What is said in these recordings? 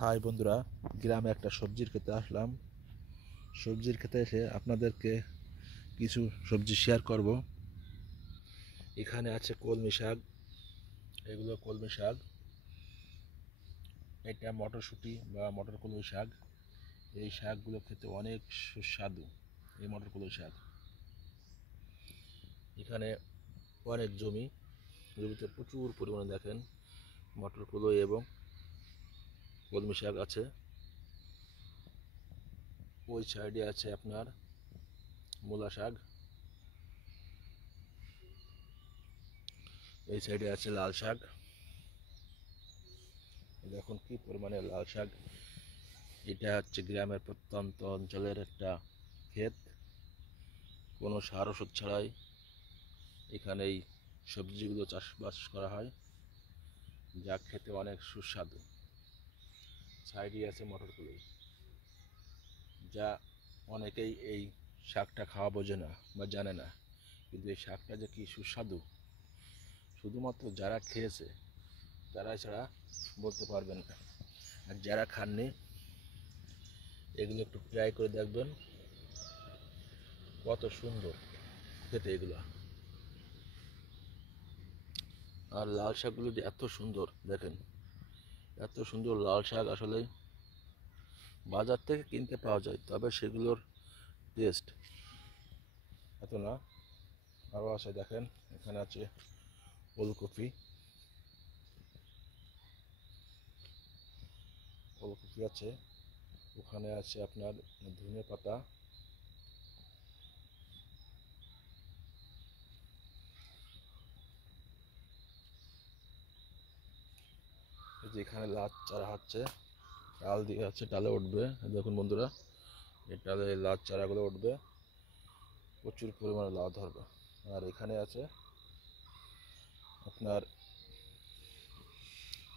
High বন্ধুরা, গ্রামে একটা সবজির খেতে আসলাম। সবজির খেতে এসে আপনাদেরকে কিছু সবজি শেয়ার করব। এখানে আছে কলমি শাক, এগুলো কলমি শাক। এটা মটরশুঁটি বা মটর কলমি শাক। এই শাকগুলো খেতে অনেক সুস্বাদু। এই মটর কলমি শাক, এখানে অনেক জমিতে প্রচুর পরিমাণে দেখেন মটর কলই এবং কলমি শাক আছে। ওই সাইডে আছে আপনার মূলা শাক, এই সাইডে আছে লাল শাক। দেখুন কি পরিমাণে লাল শাক। এটা হচ্ছে গ্রামের প্রত্যন্ত অঞ্চলের একটা ক্ষেত, কোনো সার ওষুধ ছাড়াই এখানে এই সবজিগুলো চাষবাস করা হয়, যা খেতে অনেক সুস্বাদু। সাইডে আছে মটর কলাই, যা অনেকেই এই শাকটা খাওয়া বোঝে না বা জানে না, কিন্তু এই শাকটা যে কি সুস্বাদু শুধুমাত্র যারা খেয়েছে তারা ছাড়া বলতে পারবেন না। আর যারা খাননি এগুলো একটু ট্রাই করে দেখবেন, কত সুন্দর খেতে এগুলো। আর লাল শাকগুলো যে এত সুন্দর দেখেন, এত সুন্দর লাল শাক আসলে বাজার থেকে কিনতে পাওয়া যায়, তবে সেগুলোর টেস্ট এত না। আরও আছে দেখেন, এখানে আছে ওলকপি, ওলকপি আছে। ওখানে আছে আপনার ধনে পাতা, এই যে এখানে লাল চারা হচ্ছে, ডাল দিয়ে আছে, ডালে উঠবে। দেখুন বন্ধুরা, এই ডালে লাল চারাগুলো উঠবে, প্রচুর পরিমাণে লাউ ধরবে। আর এখানে আছে আপনার,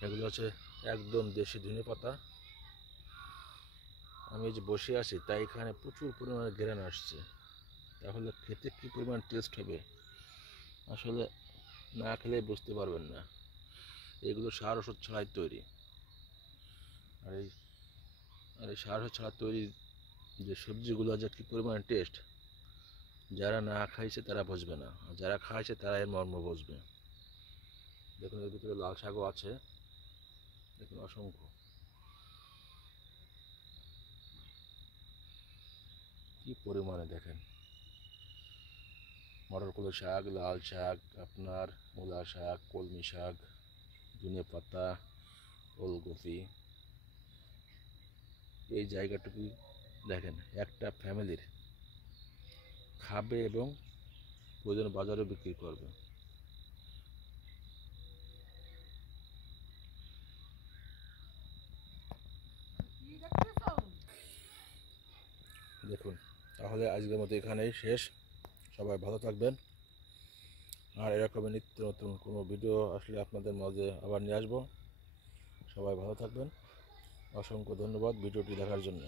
এগুলো হচ্ছে একদম দেশি ধনে পাতা। আমি যে বসে আছি তাই এখানে প্রচুর পরিমাণে ঘেরান আসছে, তাহলে খেতে কী পরিমাণ টেস্ট হবে আসলে না খেলে বুঝতে পারবেন না। এগুলো সার ওষুধ ছাড়াই তৈরি। আর এই সার ওষুধ ছাড়া তৈরি যে সবজিগুলো যে কী পরিমাণ টেস্ট, যারা না খাইছে তারা বুঝবে না, আর যারা খাইছে তারা এর মর্ম বুঝবে। দেখুন এর ভিতরে লাল শাকও আছে, দেখুন অসংখ্য, কী পরিমাণে দেখেন। মটর কলাই শাক, লাল শাক, আপনার মূলা শাক, কলমি শাক, ধনে পাতা, ওলকপি। এই জায়গাটুকু দেখেন একটা ফ্যামিলির খাবে এবং প্রয়োজন বাজারে বিক্রি করবে। দেখুন, তাহলে আজকের মতো এখানেই শেষ। সবাই ভালো থাকবেন, আর এরকমই নিত্য নতুন কোনো ভিডিও আসলে আপনাদের মাঝে আবার নিয়ে আসবো। সবাই ভালো থাকবেন, অসংখ্য ধন্যবাদ ভিডিওটি দেখার জন্য।